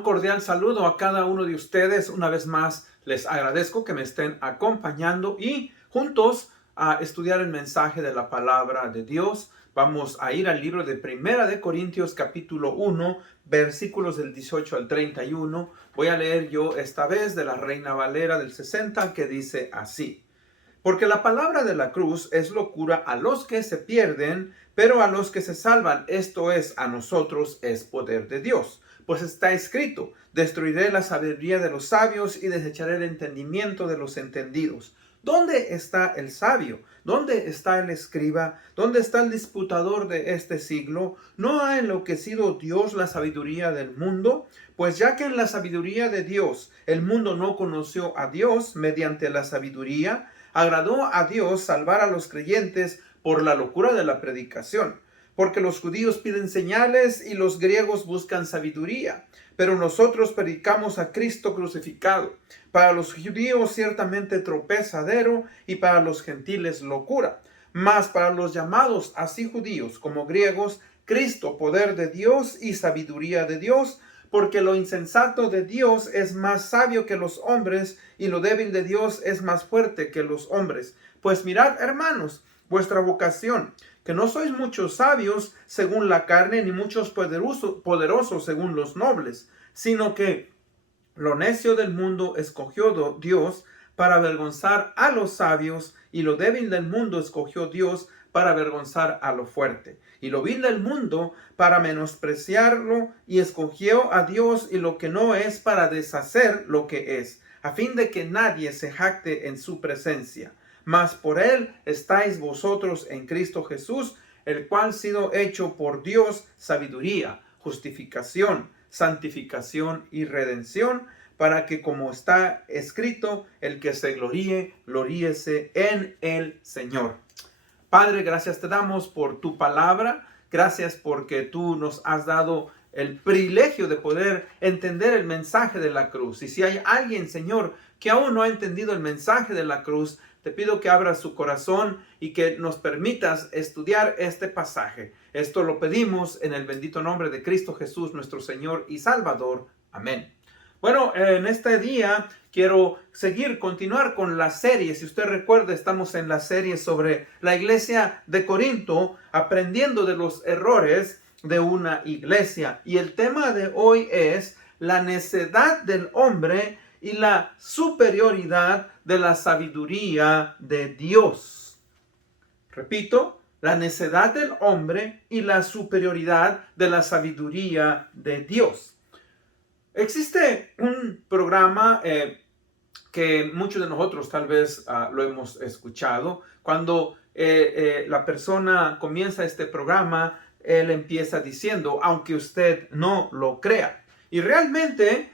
un cordial saludo a cada uno de ustedes. Una vez más, les agradezco que me estén acompañando y juntos a estudiar el mensaje de la palabra de Dios. Vamos a ir al libro de Primera de Corintios, capítulo 1, versículos del 18 al 31. Voy a leer yo esta vez de la Reina Valera del 60, que dice así. Porque la palabra de la cruz es locura a los que se pierden, pero a los que se salvan, esto es, a nosotros, es poder de Dios. Pues está escrito, destruiré la sabiduría de los sabios y desecharé el entendimiento de los entendidos. ¿Dónde está el sabio? ¿Dónde está el escriba? ¿Dónde está el disputador de este siglo? ¿No ha enloquecido Dios la sabiduría del mundo? Pues ya que en la sabiduría de Dios el mundo no conoció a Dios mediante la sabiduría, agradó a Dios salvar a los creyentes por la locura de la predicación. Porque los judíos piden señales y los griegos buscan sabiduría. Pero nosotros predicamos a Cristo crucificado. Para los judíos ciertamente tropezadero y para los gentiles locura. Mas para los llamados así judíos como griegos, Cristo poder de Dios y sabiduría de Dios. Porque lo insensato de Dios es más sabio que los hombres, y lo débil de Dios es más fuerte que los hombres. Pues mirad, hermanos, vuestra vocación, que no sois muchos sabios según la carne, ni muchos poderosos según los nobles, sino que lo necio del mundo escogió Dios para avergonzar a los sabios, y lo débil del mundo escogió Dios para avergonzar a lo fuerte. Y lo vil del mundo para menospreciarlo, y escogió a Dios y lo que no es para deshacer lo que es, a fin de que nadie se jacte en su presencia. Mas por él estáis vosotros en Cristo Jesús, el cual sido hecho por Dios sabiduría, justificación, santificación y redención, para que, como está escrito, el que se gloríe, gloríese en el Señor. Padre, gracias te damos por tu palabra. Gracias porque tú nos has dado el privilegio de poder entender el mensaje de la cruz. Y si hay alguien, Señor, que aún no ha entendido el mensaje de la cruz, te pido que abras su corazón y que nos permitas estudiar este pasaje. Esto lo pedimos en el bendito nombre de Cristo Jesús, nuestro Señor y Salvador. Amén. Bueno, en este día quiero continuar con la serie. Si usted recuerda, estamos en la serie sobre la iglesia de Corinto, aprendiendo de los errores de una iglesia. Y el tema de hoy es la necedad del hombre y la superioridad de la sabiduría de Dios. Repito, la necedad del hombre y la superioridad de la sabiduría de Dios. Existe un programa que muchos de nosotros tal vez lo hemos escuchado. Cuando la persona comienza este programa, él empieza diciendo, aunque usted no lo crea. Y realmente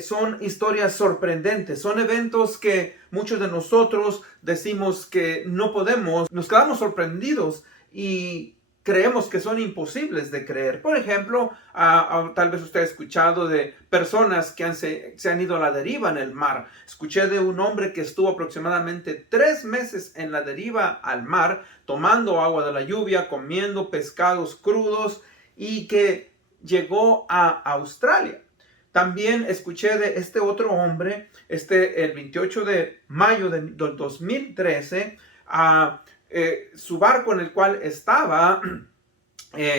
son historias sorprendentes, son eventos que muchos de nosotros decimos que no podemos, nos quedamos sorprendidos y creemos que son imposibles de creer. Por ejemplo, tal vez usted ha escuchado de personas que se han ido a la deriva en el mar. Escuché de un hombre que estuvo aproximadamente 3 meses en la deriva al mar, tomando agua de la lluvia, comiendo pescados crudos, y que llegó a Australia. También escuché de este otro hombre, el 28 de mayo del 2013, su barco en el cual estaba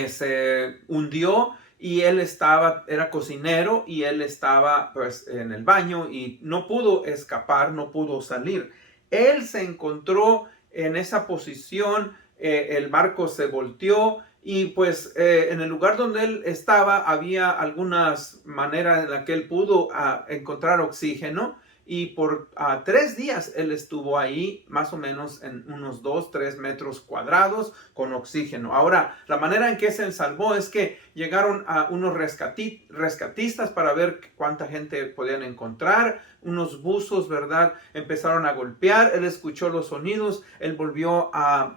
se hundió, y él era cocinero, y él estaba pues en el baño y no pudo escapar, no pudo salir. Él se encontró en esa posición, el barco se volteó, y pues en el lugar donde él estaba había algunas maneras en las que él pudo encontrar oxígeno. Y por 3 días él estuvo ahí, más o menos en unos 2-3 metros cuadrados con oxígeno. Ahora, la manera en que se salvó es que llegaron a unos rescatistas para ver cuánta gente podían encontrar. Unos buzos, ¿verdad? Empezaron a golpear. Él escuchó los sonidos. Él volvió a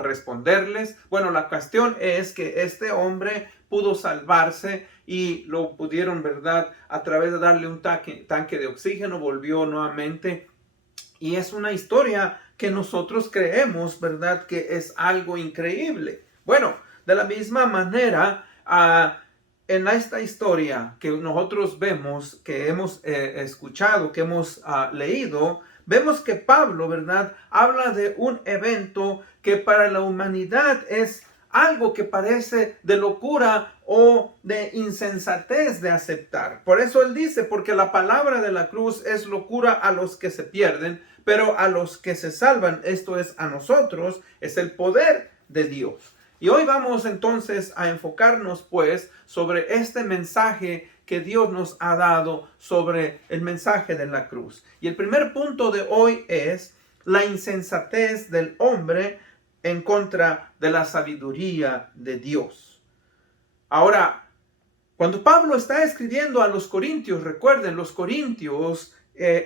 responderles. Bueno, la cuestión es que este hombre pudo salvarse y lo pudieron, ¿verdad? A través de darle un tanque de oxígeno, volvió nuevamente. Y es una historia que nosotros creemos, ¿verdad? Que es algo increíble. Bueno, de la misma manera, en esta historia que nosotros vemos, que hemos escuchado, que hemos leído, vemos que Pablo, ¿verdad?, habla de un evento que para la humanidad es algo que parece de locura o de insensatez de aceptar. Por eso él dice, porque la palabra de la cruz es locura a los que se pierden, pero a los que se salvan, esto es a nosotros, es el poder de Dios. Y hoy vamos entonces a enfocarnos pues sobre este mensaje que Dios nos ha dado sobre el mensaje de la cruz. Y el primer punto de hoy es la insensatez del hombre en contra de la sabiduría de Dios. Ahora, cuando Pablo está escribiendo a los corintios, recuerden, los corintios,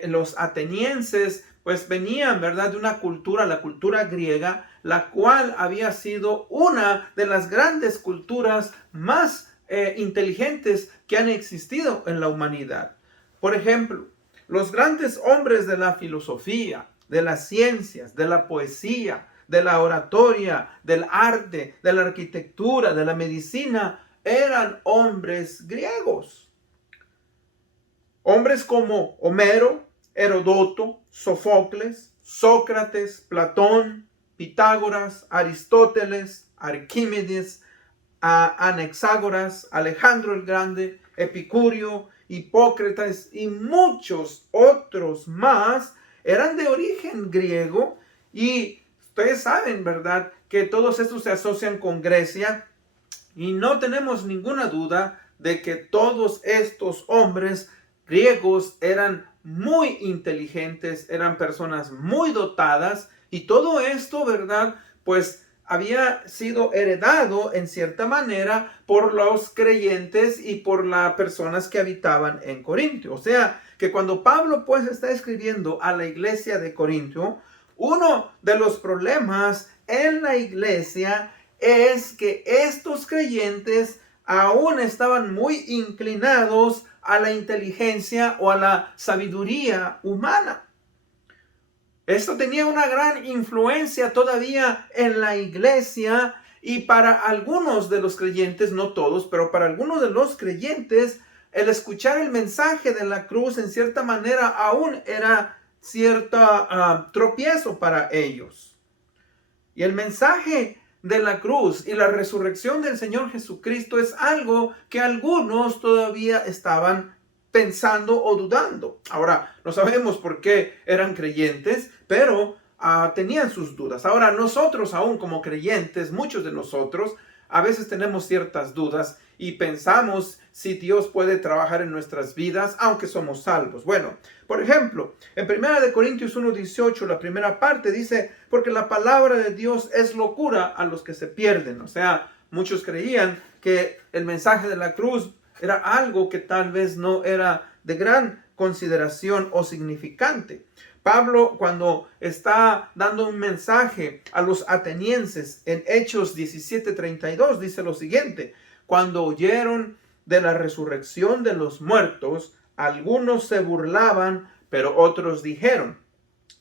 los atenienses, pues venían, ¿verdad?, de una cultura, la cultura griega, la cual había sido una de las grandes culturas más inteligentes que han existido en la humanidad. Por ejemplo, los grandes hombres de la filosofía, de las ciencias, de la poesía, de la oratoria, del arte, de la arquitectura, de la medicina, eran hombres griegos. Hombres como Homero, Herodoto, Sófocles, Sócrates, Platón, Pitágoras, Aristóteles, Arquímedes, Anaxágoras, Alejandro el Grande, Epicurio, Hipócrates y muchos otros más eran de origen griego, y ustedes saben, ¿verdad?, que todos estos se asocian con Grecia, y no tenemos ninguna duda de que todos estos hombres griegos eran muy inteligentes, eran personas muy dotadas, y todo esto, ¿verdad?, pues había sido heredado en cierta manera por los creyentes y por las personas que habitaban en Corintio. O sea, que cuando Pablo pues está escribiendo a la iglesia de Corintio, uno de los problemas en la iglesia es que estos creyentes aún estaban muy inclinados a la inteligencia o a la sabiduría humana. Esto tenía una gran influencia todavía en la iglesia, y para algunos de los creyentes, no todos, pero para algunos de los creyentes, el escuchar el mensaje de la cruz en cierta manera aún era cierto tropiezo para ellos. Y el mensaje de la cruz y la resurrección del Señor Jesucristo es algo que algunos todavía estaban pensando o dudando. Ahora, no sabemos por qué eran creyentes, pero tenían sus dudas. Ahora, nosotros aún como creyentes, muchos de nosotros, a veces tenemos ciertas dudas y pensamos si Dios puede trabajar en nuestras vidas, aunque somos salvos. Bueno, por ejemplo, en 1 Corintios 1:18, la primera parte dice, porque la palabra de Dios es locura a los que se pierden. O sea, muchos creían que el mensaje de la cruz era algo que tal vez no era de gran consideración o significante. Pablo, cuando está dando un mensaje a los atenienses en Hechos 17:32, dice lo siguiente: cuando oyeron de la resurrección de los muertos, algunos se burlaban, pero otros dijeron,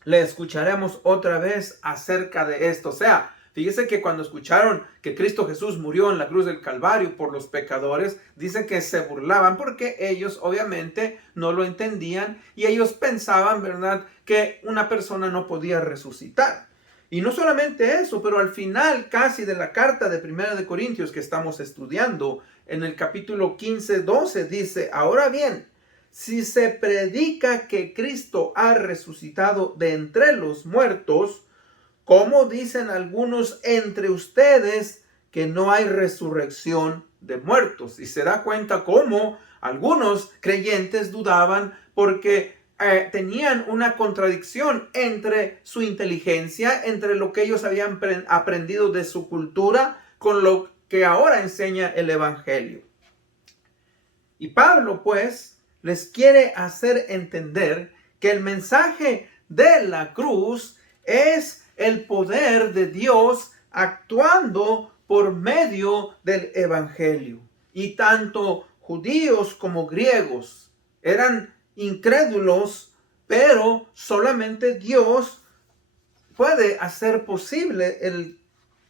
le escucharemos otra vez acerca de esto. O sea, fíjese que cuando escucharon que Cristo Jesús murió en la cruz del Calvario por los pecadores, dice que se burlaban porque ellos obviamente no lo entendían y ellos pensaban, ¿verdad?, que una persona no podía resucitar. Y no solamente eso, pero al final casi de la carta de 1 de Corintios que estamos estudiando, en el capítulo 15:12 dice, ahora bien, si se predica que Cristo ha resucitado de entre los muertos, ¿cómo dicen algunos entre ustedes que no hay resurrección de muertos? Y se da cuenta cómo algunos creyentes dudaban porque tenían una contradicción entre su inteligencia, entre lo que ellos habían aprendido de su cultura, con lo que ahora enseña el Evangelio. Y Pablo, pues, les quiere hacer entender que el mensaje de la cruz es el poder de Dios actuando por medio del Evangelio. Y tanto judíos como griegos eran incrédulos, pero solamente Dios puede hacer posible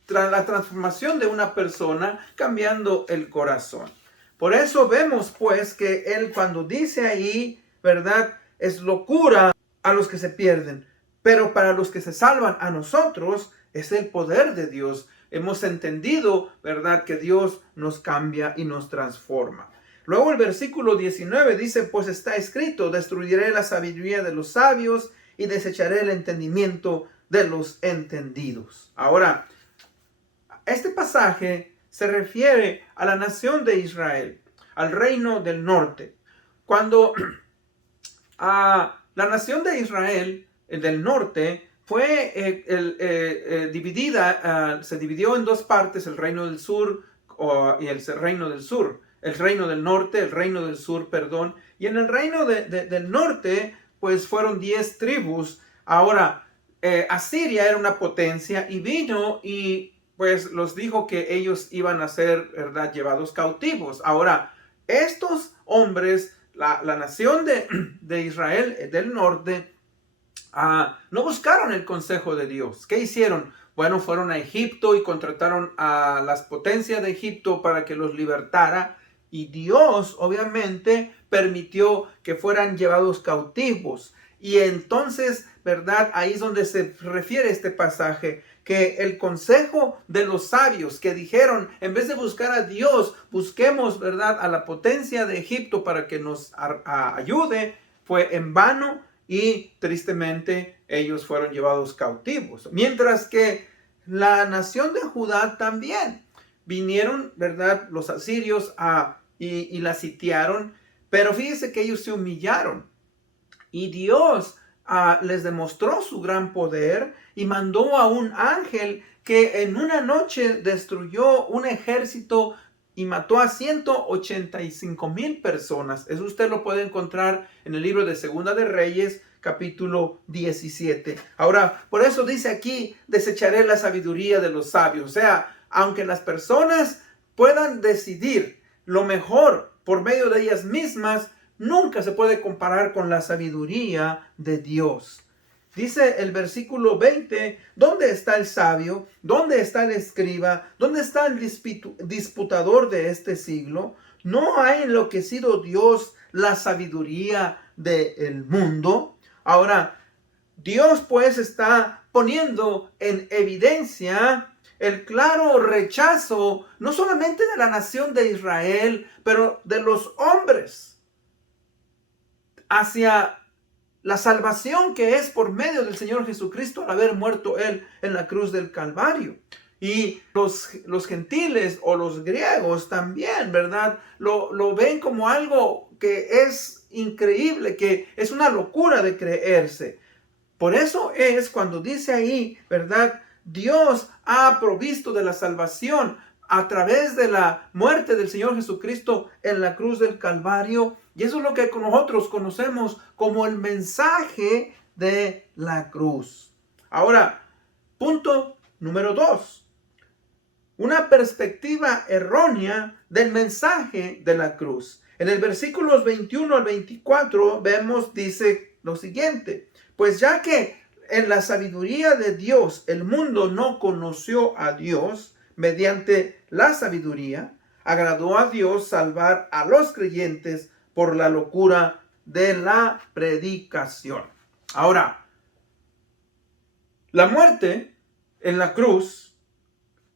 la transformación de una persona cambiando el corazón. Por eso vemos pues que él cuando dice ahí, ¿verdad? Es locura a los que se pierden, pero para los que se salvan, a nosotros, es el poder de Dios. Hemos entendido, ¿verdad? Que Dios nos cambia y nos transforma. Luego el versículo 19 dice, pues está escrito, destruiré la sabiduría de los sabios y desecharé el entendimiento de los entendidos. Ahora, este pasaje se refiere a la nación de Israel, al reino del norte. Cuando la nación de Israel, del norte, fue dividida, se dividió en dos partes, el reino del sur y el reino del sur. El reino del norte, el reino del sur, perdón. Y en el reino del norte, pues fueron 10 tribus. Ahora, Asiria era una potencia y vino y pues los dijo que ellos iban a ser, ¿verdad?, llevados cautivos. Ahora, estos hombres, la nación de Israel del norte, no buscaron el consejo de Dios. ¿Qué hicieron? Bueno, fueron a Egipto y contrataron a las potencias de Egipto para que los libertara. Y Dios, obviamente, permitió que fueran llevados cautivos. Y entonces, ¿verdad? Ahí es donde se refiere este pasaje, que el consejo de los sabios que dijeron, en vez de buscar a Dios, busquemos, ¿verdad?, a la potencia de Egipto para que nos ayude, fue en vano y tristemente ellos fueron llevados cautivos. Mientras que la nación de Judá también vinieron, ¿verdad?, los asirios y la sitiaron, pero fíjese que ellos se humillaron. Y Dios les demostró su gran poder y mandó a un ángel que en una noche destruyó un ejército y mató a 185,000 personas. Eso usted lo puede encontrar en el libro de Segunda de Reyes, capítulo 17. Ahora, por eso dice aquí, desecharé la sabiduría de los sabios. O sea, aunque las personas puedan decidir lo mejor por medio de ellas mismas, nunca se puede comparar con la sabiduría de Dios. Dice el versículo 20, ¿dónde está el sabio? ¿Dónde está el escriba? ¿Dónde está el disputador de este siglo? ¿No ha enloquecido Dios la sabiduría del mundo? Ahora, Dios pues está poniendo en evidencia el claro rechazo, no solamente de la nación de Israel, pero de los hombres hacia la salvación que es por medio del Señor Jesucristo al haber muerto Él en la cruz del Calvario. Y los gentiles o los griegos también, ¿verdad? Lo ven como algo que es increíble, que es una locura de creerse. Por eso es cuando dice ahí, ¿verdad? Dios ha provisto de la salvación a través de la muerte del Señor Jesucristo en la cruz del Calvario. Y eso es lo que nosotros conocemos como el mensaje de la cruz. Ahora, punto número 2. Una perspectiva errónea del mensaje de la cruz. En el versículos 21 al 24 vemos, dice lo siguiente. Pues ya que en la sabiduría de Dios el mundo no conoció a Dios mediante la sabiduría, agradó a Dios salvar a los creyentes por la locura de la predicación. Ahora, la muerte en la cruz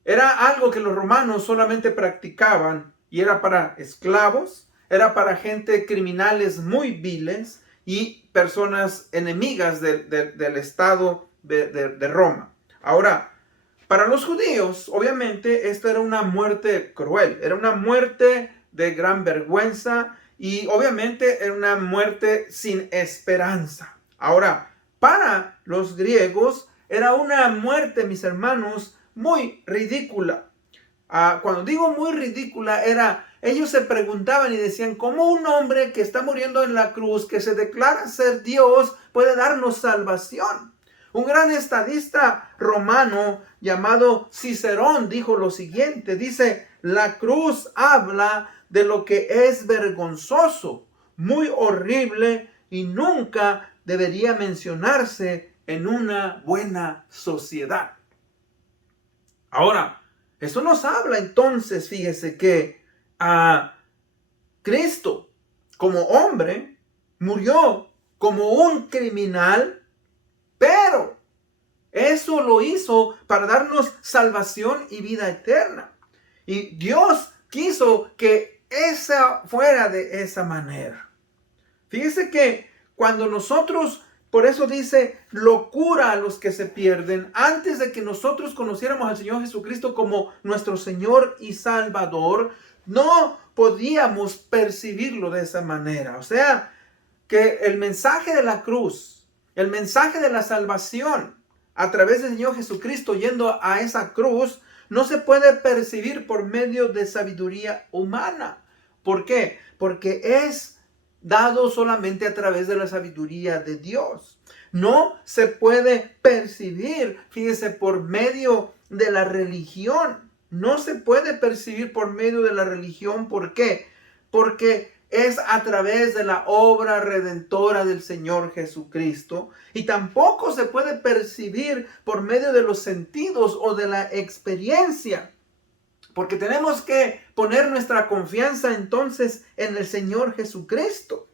era algo que los romanos solamente practicaban y era para esclavos, era para gente criminales muy viles y personas enemigas del Estado de Roma. Ahora, para los judíos, obviamente, esta era una muerte cruel, era una muerte de gran vergüenza y obviamente era una muerte sin esperanza. Ahora, para los griegos era una muerte, mis hermanos, muy ridícula. Cuando digo muy ridícula, ellos se preguntaban y decían, ¿cómo un hombre que está muriendo en la cruz, que se declara ser Dios, puede darnos salvación? Un gran estadista romano llamado Cicerón dijo lo siguiente, dice, la cruz habla de lo que es vergonzoso, muy horrible y nunca debería mencionarse en una buena sociedad. Ahora, eso nos habla entonces, fíjese que Cristo, como hombre, murió como un criminal, pero eso lo hizo para darnos salvación y vida eterna. Y Dios quiso que esa fuera de esa manera. Fíjese que cuando nosotros, por eso dice, locura a los que se pierden, antes de que nosotros conociéramos al Señor Jesucristo como nuestro Señor y Salvador, no podíamos percibirlo de esa manera. O sea, que el mensaje de la cruz, el mensaje de la salvación a través del Señor Jesucristo yendo a esa cruz, no se puede percibir por medio de sabiduría humana. ¿Por qué? Porque es dado solamente a través de la sabiduría de Dios. No se puede percibir, fíjese, por medio de la religión. No se puede percibir por medio de la religión. ¿Por qué? Porque es a través de la obra redentora del Señor Jesucristo. Y tampoco se puede percibir por medio de los sentidos o de la experiencia. Porque tenemos que poner nuestra confianza entonces en el Señor Jesucristo.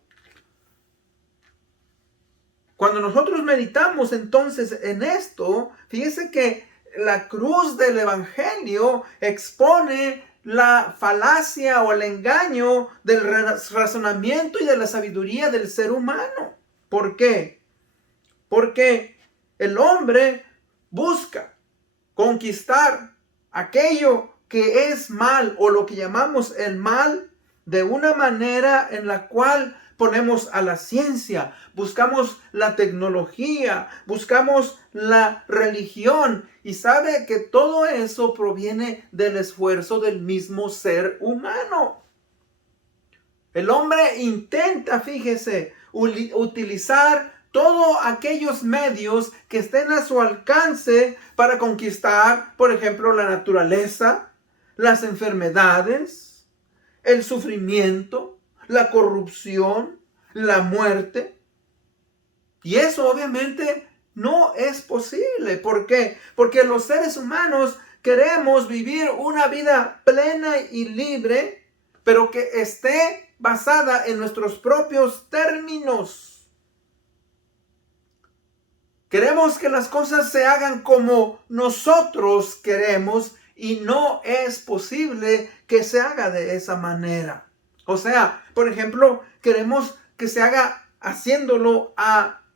Cuando nosotros meditamos entonces en esto, fíjese que la cruz del Evangelio expone la falacia o el engaño del razonamiento y de la sabiduría del ser humano. ¿Por qué? Porque el hombre busca conquistar aquello que es mal o lo que llamamos el mal de una manera en la cual ponemos a la ciencia, buscamos la tecnología, buscamos la religión y sabe que todo eso proviene del esfuerzo del mismo ser humano. El hombre intenta, fíjese, utilizar todos aquellos medios que estén a su alcance para conquistar, por ejemplo, la naturaleza, las enfermedades, el sufrimiento, la corrupción, la muerte. Y eso obviamente no es posible. ¿Por qué? Porque los seres humanos queremos vivir una vida plena y libre, pero que esté basada en nuestros propios términos. Queremos que las cosas se hagan como nosotros queremos y no es posible que se haga de esa manera. O sea, por ejemplo, queremos que se haga haciéndolo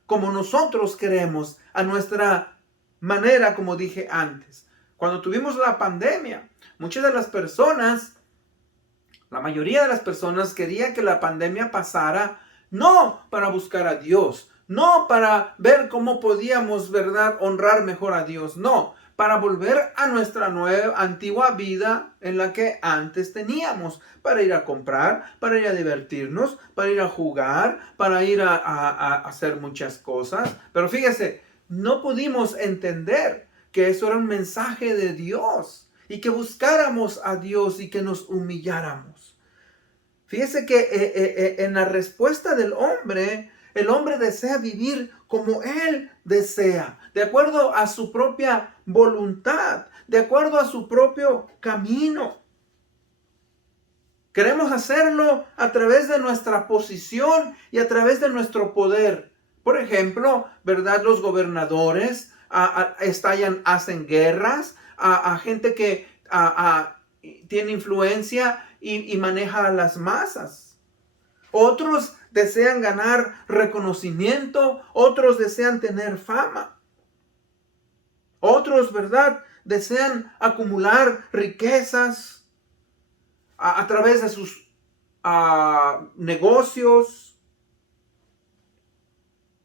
como nosotros queremos, a nuestra manera, como dije antes. Cuando tuvimos la pandemia, muchas de las personas, la mayoría de las personas quería que la pandemia pasara no para buscar a Dios, no para ver cómo podíamos, ¿verdad?, honrar mejor a Dios, no, para volver a nuestra antigua vida en la que antes teníamos, para ir a comprar, para ir a divertirnos, para ir a jugar, para ir a hacer muchas cosas. Pero fíjese, no pudimos entender que eso era un mensaje de Dios y que buscáramos a Dios y que nos humilláramos. Fíjese que en la respuesta del hombre, el hombre desea vivir como él desea, de acuerdo a su propia voluntad, de acuerdo a su propio camino. Queremos hacerlo a través de nuestra posición y a través de nuestro poder. Por ejemplo, ¿verdad? Los gobernadores hacen guerras a gente que tiene influencia y maneja a las masas. Otros desean ganar reconocimiento, otros desean tener fama. Otros, ¿verdad?, desean acumular riquezas a través de sus negocios.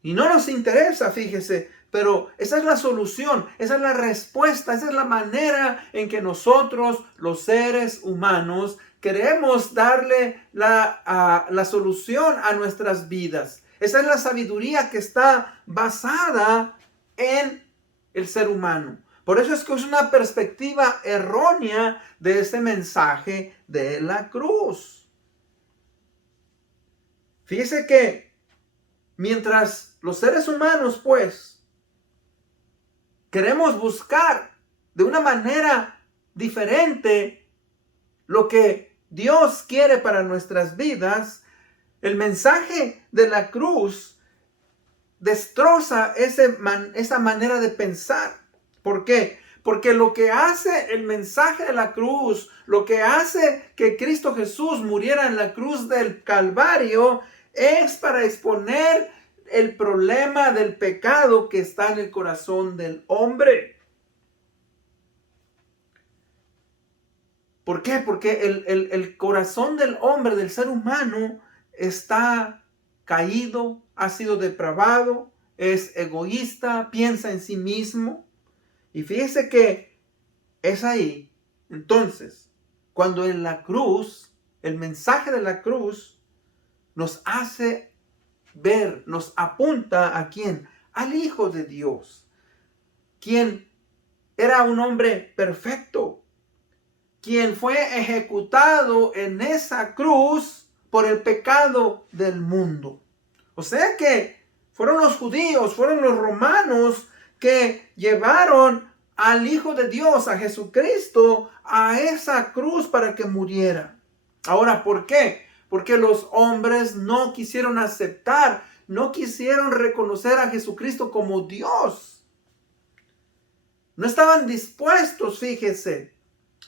Y no nos interesa, fíjese, pero esa es la solución, esa es la respuesta, esa es la manera en que nosotros, los seres humanos, queremos darle la solución a nuestras vidas. Esa es la sabiduría que está basada en el ser humano. Por eso es que es una perspectiva errónea de ese mensaje de la cruz. Fíjese que mientras los seres humanos, pues, queremos buscar de una manera diferente lo que Dios quiere para nuestras vidas, el mensaje de la cruz destroza esa manera de pensar. ¿Por qué? Porque lo que hace el mensaje de la cruz, lo que hace que Cristo Jesús muriera en la cruz del Calvario, es para exponer el problema del pecado que está en el corazón del hombre. ¿Por qué? Porque el corazón del hombre, del ser humano, está caído, ha sido depravado, es egoísta, piensa en sí mismo. Y fíjese que es ahí, entonces, cuando en la cruz, el mensaje de la cruz nos hace ver, nos apunta a quién, al Hijo de Dios, quien era un hombre perfecto, quien fue ejecutado en esa cruz por el pecado del mundo. O sea que fueron los judíos, fueron los romanos que llevaron al Hijo de Dios, a Jesucristo, a esa cruz para que muriera. Ahora, ¿por qué? Porque los hombres no quisieron aceptar, no quisieron reconocer a Jesucristo como Dios. No estaban dispuestos, fíjese,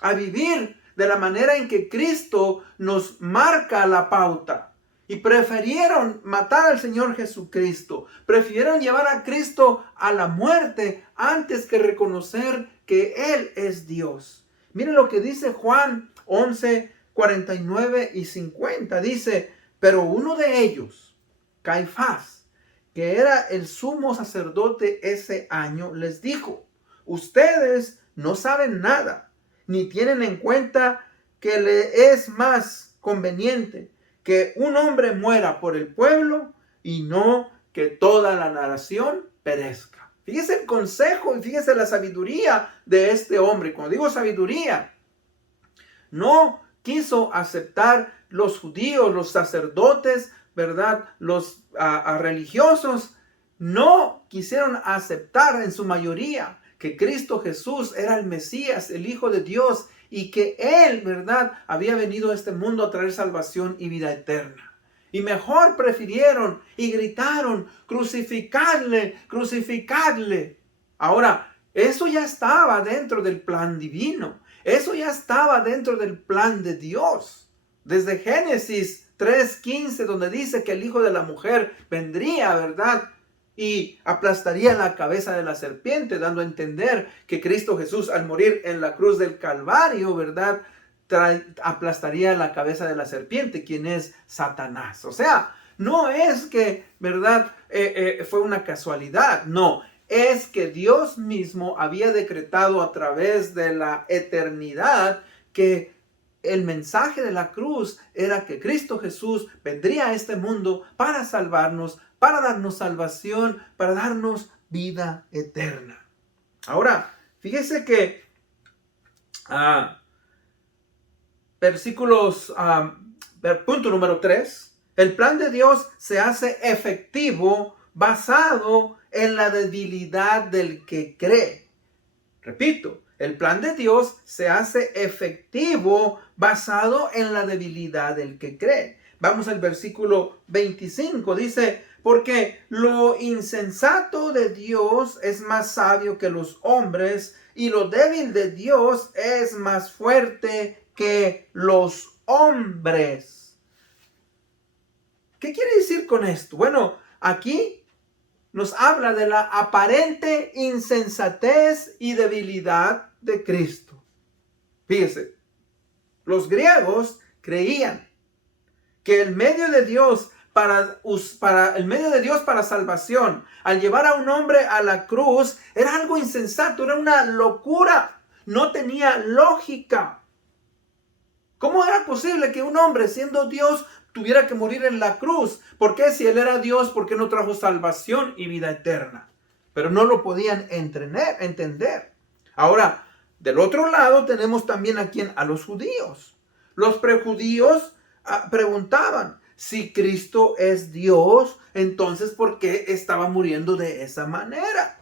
a vivir de la manera en que Cristo nos marca la pauta. Y prefirieron matar al Señor Jesucristo. Prefirieron llevar a Cristo a la muerte antes que reconocer que Él es Dios. Miren lo que dice Juan 11, 49 y 50. Dice, pero uno de ellos, Caifás, que era el sumo sacerdote ese año, les dijo, ustedes no saben nada, ni tienen en cuenta que le es más conveniente que un hombre muera por el pueblo y no que toda la nación perezca. Fíjese el consejo y fíjese la sabiduría de este hombre. Cuando digo sabiduría, no quiso aceptar los judíos, los sacerdotes, ¿verdad? Los religiosos no quisieron aceptar en su mayoría que Cristo Jesús era el Mesías, el Hijo de Dios, y que Él, ¿verdad?, había venido a este mundo a traer salvación y vida eterna. Y mejor prefirieron y gritaron, crucificadle, crucificadle. Ahora, eso ya estaba dentro del plan divino. Eso ya estaba dentro del plan de Dios. Desde Génesis 3:15, donde dice que el Hijo de la Mujer vendría, ¿verdad?, y aplastaría la cabeza de la serpiente, dando a entender que Cristo Jesús, al morir en la cruz del Calvario, ¿verdad?, aplastaría la cabeza de la serpiente, quien es Satanás. O sea, no es que, ¿verdad?, fue una casualidad. No, es que Dios mismo había decretado a través de la eternidad que el mensaje de la cruz era que Cristo Jesús vendría a este mundo para salvarnos, para darnos salvación, para darnos vida eterna. Ahora, fíjese que punto número 3, el plan de Dios se hace efectivo basado en la debilidad del que cree. Repito, el plan de Dios se hace efectivo basado en la debilidad del que cree. Vamos al versículo 25, dice, porque lo insensato de Dios es más sabio que los hombres, y lo débil de Dios es más fuerte que los hombres. ¿Qué quiere decir con esto? Bueno, aquí nos habla de la aparente insensatez y debilidad de Cristo. Fíjese, los griegos creían que el medio de Dios para salvación, al llevar a un hombre a la cruz, era algo insensato, era una locura, no tenía lógica. ¿Cómo era posible que un hombre, siendo Dios, tuviera que morir en la cruz? ¿Por qué? Si Él era Dios, ¿por qué no trajo salvación y vida eterna? Pero no lo podían entender. Ahora, del otro lado tenemos también a los judíos. Los prejudíos preguntaban, si Cristo es Dios, entonces ¿por qué estaba muriendo de esa manera?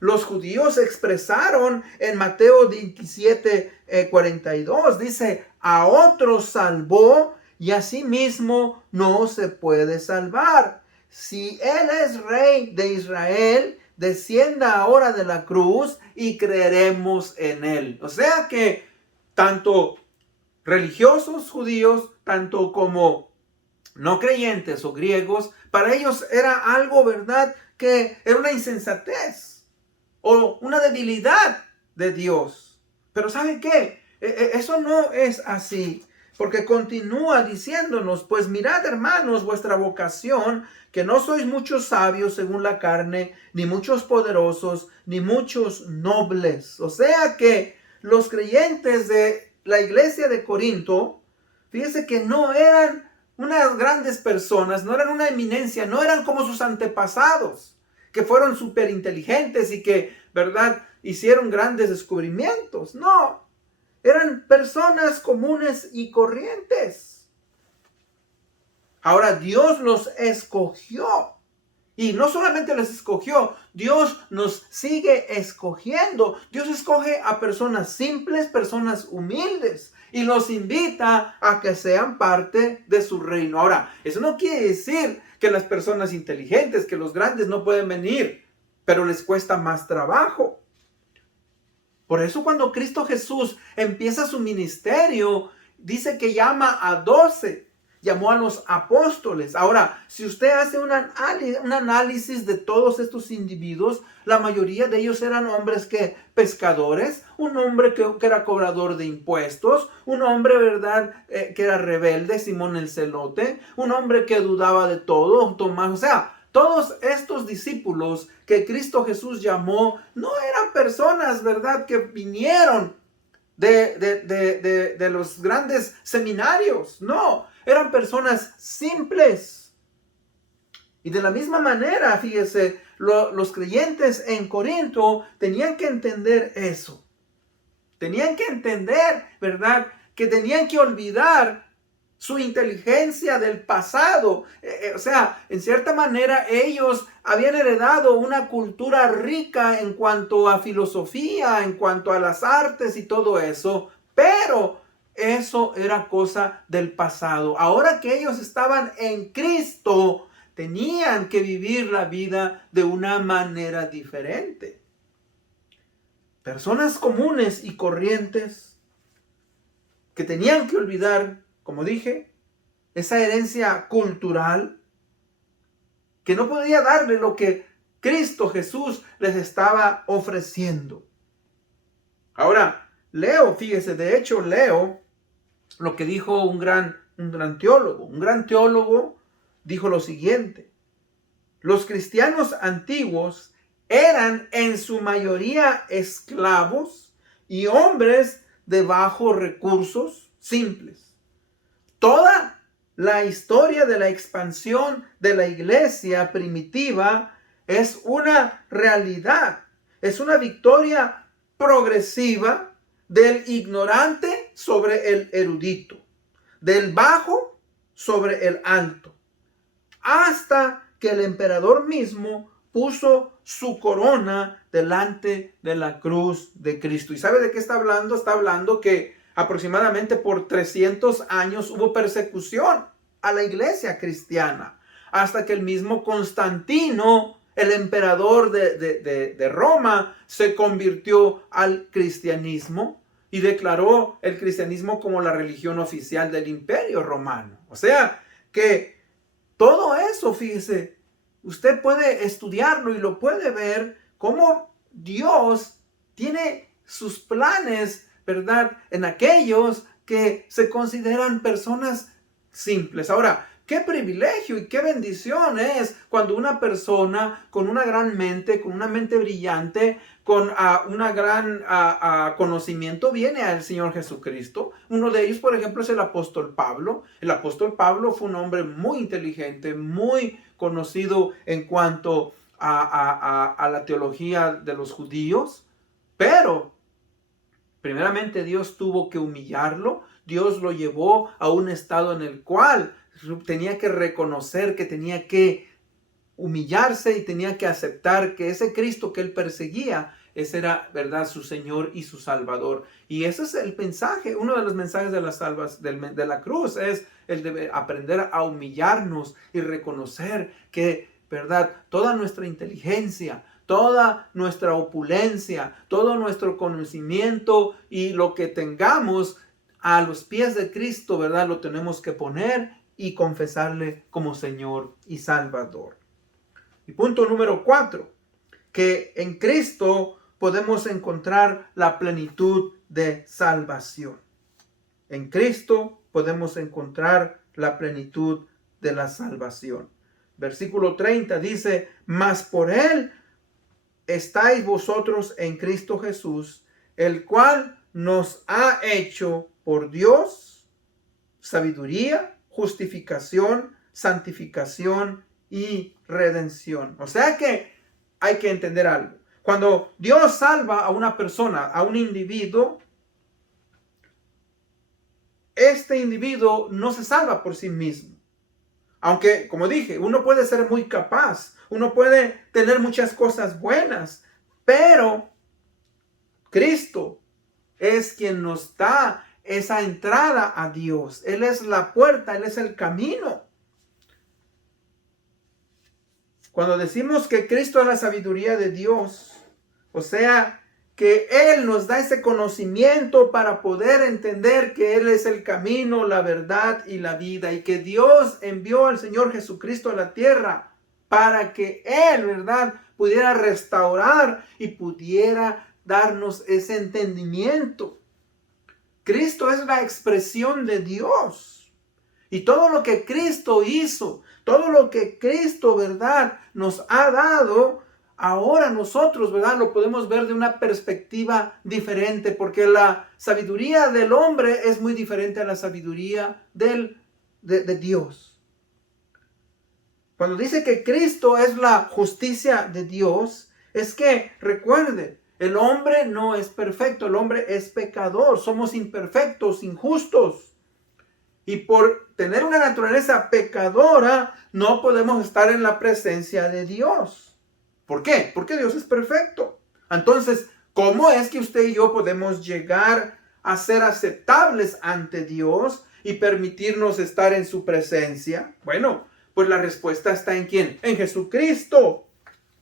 los judíos expresaron en Mateo 27, 42. Dice, a otros salvó y a sí mismo no se puede salvar. Si Él es Rey de Israel, descienda ahora de la cruz y creeremos en Él. O sea que tanto religiosos judíos, tanto como no creyentes o griegos, para ellos era algo, ¿verdad?, que era una insensatez o una debilidad de Dios. Pero ¿sabe qué? Eso no es así, porque continúa diciéndonos, pues mirad, hermanos, vuestra vocación, que no sois muchos sabios según la carne, ni muchos poderosos, ni muchos nobles. O sea que los creyentes de la iglesia de Corinto, fíjese que no eran unas grandes personas, no eran una eminencia, no eran como sus antepasados, que fueron súper inteligentes y que, ¿verdad?, hicieron grandes descubrimientos. No, eran personas comunes y corrientes. Ahora Dios los escogió. Y no solamente los escogió, Dios nos sigue escogiendo. Dios escoge a personas simples, personas humildes, y los invita a que sean parte de su reino. Ahora, eso no quiere decir que las personas inteligentes, que los grandes no pueden venir, pero les cuesta más trabajo. Por eso cuando Cristo Jesús empieza su ministerio, dice que llama a 12. Llamó a los apóstoles. Ahora, si usted hace un análisis de todos estos individuos, la mayoría de ellos eran hombres que pescadores, un hombre que era cobrador de impuestos, un hombre, ¿verdad?, que era rebelde, Simón el Celote, un hombre que dudaba de todo, Tomás. O sea, todos estos discípulos que Cristo Jesús llamó no eran personas, ¿verdad?, que vinieron de los grandes seminarios. No, eran personas simples. Y de la misma manera, fíjese, los creyentes en Corinto tenían que entender eso. Tenían que entender, ¿verdad?, que tenían que olvidar su inteligencia del pasado. O sea, en cierta manera ellos habían heredado una cultura rica en cuanto a filosofía, en cuanto a las artes y todo eso, pero eso era cosa del pasado. Ahora que ellos estaban en Cristo, tenían que vivir la vida de una manera diferente. Personas comunes y corrientes que tenían que olvidar, como dije, esa herencia cultural que no podía darle lo que Cristo Jesús les estaba ofreciendo. Ahora, fíjese, de hecho leo lo que dijo un gran teólogo. Un gran teólogo dijo lo siguiente: los cristianos antiguos eran en su mayoría esclavos y hombres de bajos recursos, simples. Toda la historia de la expansión de la iglesia primitiva es una realidad, es una victoria progresiva del ignorante sobre el erudito, del bajo sobre el alto, hasta que el emperador mismo puso su corona delante de la cruz de Cristo. ¿Y sabe de qué está hablando? Está hablando que aproximadamente por 300 años hubo persecución a la iglesia cristiana, hasta que el mismo Constantino, el emperador de Roma, se convirtió al cristianismo y declaró el cristianismo como la religión oficial del imperio romano. O sea que todo eso, fíjese, usted puede estudiarlo y lo puede ver cómo Dios tiene sus planes, ¿verdad?, en aquellos que se consideran personas simples. Ahora, qué privilegio y qué bendición es cuando una persona con una gran mente, con una mente brillante, con una gran conocimiento viene al Señor Jesucristo. Uno de ellos, por ejemplo, es el apóstol Pablo. El apóstol Pablo fue un hombre muy inteligente, muy conocido en cuanto a la teología de los judíos, pero primeramente Dios tuvo que humillarlo. Dios lo llevó a un estado en el cual tenía que reconocer que tenía que humillarse y tenía que aceptar que ese Cristo que él perseguía, ese era, ¿verdad?, su Señor y su Salvador. Y ese es el mensaje, uno de los mensajes de la cruz es el de aprender a humillarnos y reconocer que, ¿verdad?, toda nuestra inteligencia, toda nuestra opulencia, todo nuestro conocimiento y lo que tengamos a los pies de Cristo, ¿verdad?, lo tenemos que poner y confesarle como Señor y Salvador. Y punto número 4, que en Cristo podemos encontrar la plenitud de salvación. En Cristo podemos encontrar la plenitud de la salvación. Versículo 30 dice, mas por Él estáis vosotros en Cristo Jesús, el cual nos ha hecho por Dios sabiduría, justificación, santificación y redención. O sea que hay que entender algo. Cuando Dios salva a una persona, a un individuo, este individuo no se salva por sí mismo. Aunque, como dije, uno puede ser muy capaz, uno puede tener muchas cosas buenas, pero Cristo es quien nos da esa entrada a Dios. Él es la puerta, Él es el camino. Cuando decimos que Cristo es la sabiduría de Dios, o sea, que Él nos da ese conocimiento para poder entender que Él es el camino, la verdad y la vida, y que Dios envió al Señor Jesucristo a la tierra para que Él, ¿verdad?, pudiera restaurar y pudiera darnos ese entendimiento. Cristo es la expresión de Dios. Y todo lo que Cristo hizo, todo lo que Cristo, ¿verdad?, nos ha dado, ahora nosotros, ¿verdad?, lo podemos ver de una perspectiva diferente, porque la sabiduría del hombre es muy diferente a la sabiduría de Dios. Cuando dice que Cristo es la justicia de Dios, es que, recuerden, el hombre no es perfecto, el hombre es pecador, somos imperfectos, injustos. Y por tener una naturaleza pecadora, no podemos estar en la presencia de Dios. ¿Por qué? Porque Dios es perfecto. Entonces, ¿cómo es que usted y yo podemos llegar a ser aceptables ante Dios y permitirnos estar en su presencia? Bueno, pues la respuesta está ¿en quién? En Jesucristo.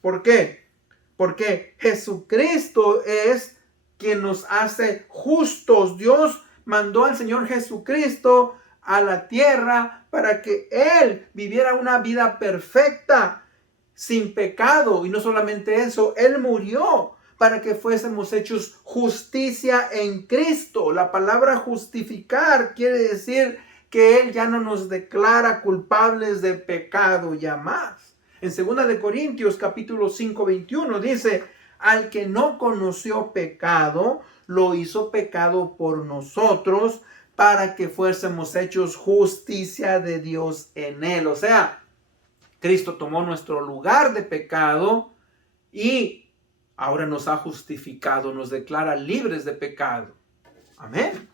¿Por qué? Porque Jesucristo es quien nos hace justos. Dios mandó al Señor Jesucristo a la tierra para que Él viviera una vida perfecta, sin pecado. Y no solamente eso, Él murió para que fuésemos hechos justicia en Cristo. La palabra justificar quiere decir que Él ya no nos declara culpables de pecado ya más. En 2 Corintios capítulo 5, 21 dice, al que no conoció pecado, lo hizo pecado por nosotros, para que fuésemos hechos justicia de Dios en Él. O sea, Cristo tomó nuestro lugar de pecado y ahora nos ha justificado, nos declara libres de pecado. Amén.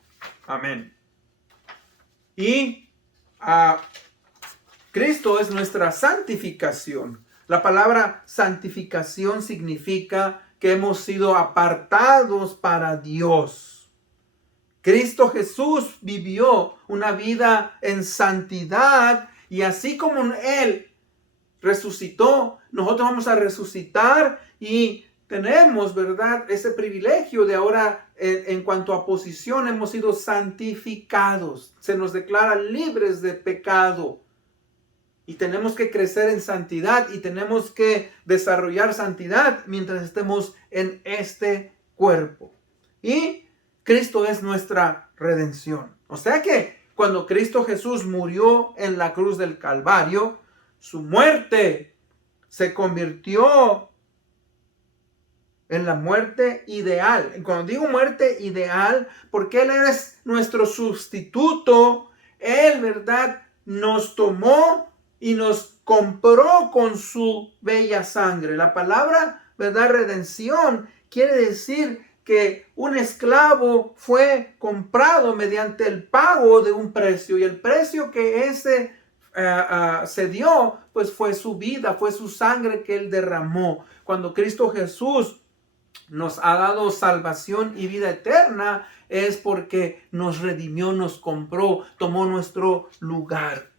Amén. Y Cristo es nuestra santificación. La palabra santificación significa que hemos sido apartados para Dios. Cristo Jesús vivió una vida en santidad y así como Él resucitó, nosotros vamos a resucitar y tenemos, ¿verdad?, ese privilegio de ahora en cuanto a posición hemos sido santificados. Se nos declara libres de pecado. Y tenemos que crecer en santidad y tenemos que desarrollar santidad mientras estemos en este cuerpo. Y Cristo es nuestra redención. O sea que cuando Cristo Jesús murió en la cruz del Calvario, su muerte se convirtió en la muerte ideal. Y cuando digo muerte ideal, porque Él es nuestro sustituto, Él, ¿verdad?, nos tomó y nos compró con su bella sangre. La palabra, ¿verdad?, redención, quiere decir que un esclavo fue comprado mediante el pago de un precio. Y el precio que ese se dio, pues fue su vida, fue su sangre que Él derramó. Cuando Cristo Jesús nos ha dado salvación y vida eterna, es porque nos redimió, nos compró, tomó nuestro lugar.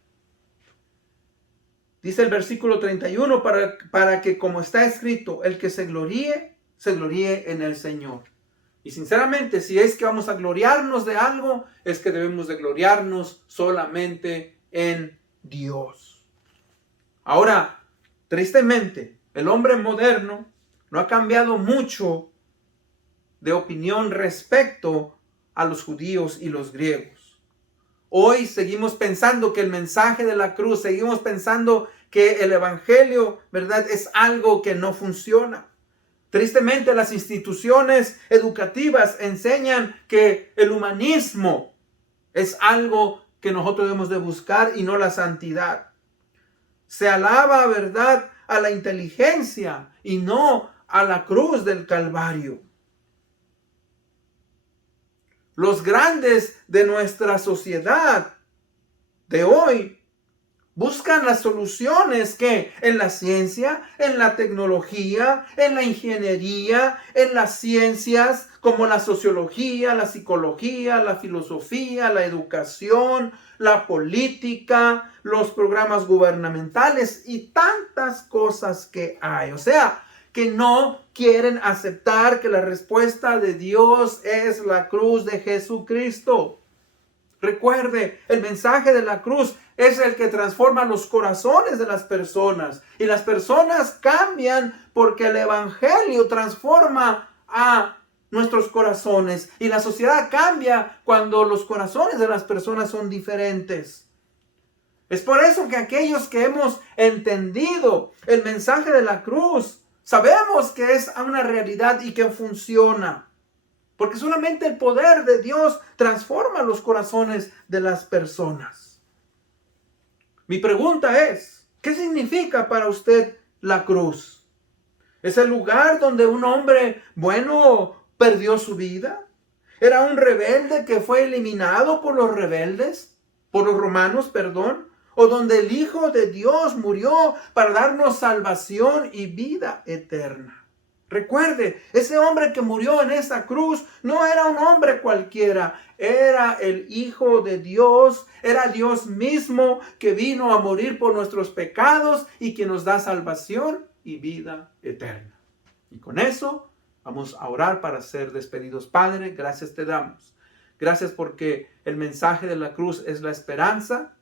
Dice el versículo 31, para que, como está escrito, el que se gloríe en el Señor. Y sinceramente, si es que vamos a gloriarnos de algo, es que debemos de gloriarnos solamente en Dios. Ahora, tristemente, el hombre moderno no ha cambiado mucho de opinión respecto a los judíos y los griegos. Hoy seguimos pensando que el mensaje de la cruz, seguimos pensando que el evangelio, ¿verdad?, es algo que no funciona. Tristemente, las instituciones educativas enseñan que el humanismo es algo que nosotros debemos de buscar y no la santidad. Se alaba, ¿verdad?, a la inteligencia y no a la cruz del Calvario. Los grandes de nuestra sociedad de hoy buscan las soluciones que en la ciencia, en la tecnología, en la ingeniería, en las ciencias como la sociología, la psicología, la filosofía, la educación, la política, los programas gubernamentales y tantas cosas que hay. O sea, que no quieren aceptar que la respuesta de Dios es la cruz de Jesucristo. Recuerde, el mensaje de la cruz es el que transforma los corazones de las personas. Y las personas cambian porque el evangelio transforma a nuestros corazones. Y la sociedad cambia cuando los corazones de las personas son diferentes. Es por eso que aquellos que hemos entendido el mensaje de la cruz, sabemos que es una realidad y que funciona. Porque solamente el poder de Dios transforma los corazones de las personas. Mi pregunta es, ¿qué significa para usted la cruz? ¿Es el lugar donde un hombre bueno perdió su vida? ¿Era un rebelde que fue eliminado por los rebeldes? ¿Por los romanos, perdón? ¿O donde el Hijo de Dios murió para darnos salvación y vida eterna? Recuerde, ese hombre que murió en esa cruz no era un hombre cualquiera, era el Hijo de Dios, era Dios mismo que vino a morir por nuestros pecados y que nos da salvación y vida eterna. Y con eso vamos a orar para ser despedidos. Padre, gracias te damos. Gracias porque el mensaje de la cruz es la esperanza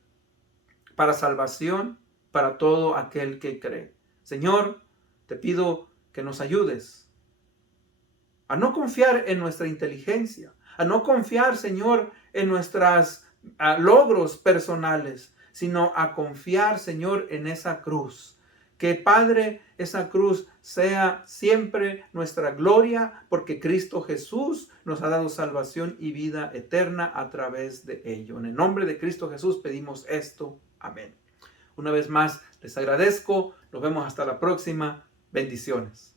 para salvación para todo aquel que cree. Señor, te pido que nos ayudes a no confiar en nuestra inteligencia, a no confiar, Señor, en nuestros logros personales, sino a confiar, Señor, en esa cruz. Que, Padre, esa cruz sea siempre nuestra gloria, porque Cristo Jesús nos ha dado salvación y vida eterna a través de ello. En el nombre de Cristo Jesús pedimos esto. Amén. Una vez más, les agradezco. Nos vemos hasta la próxima. Bendiciones.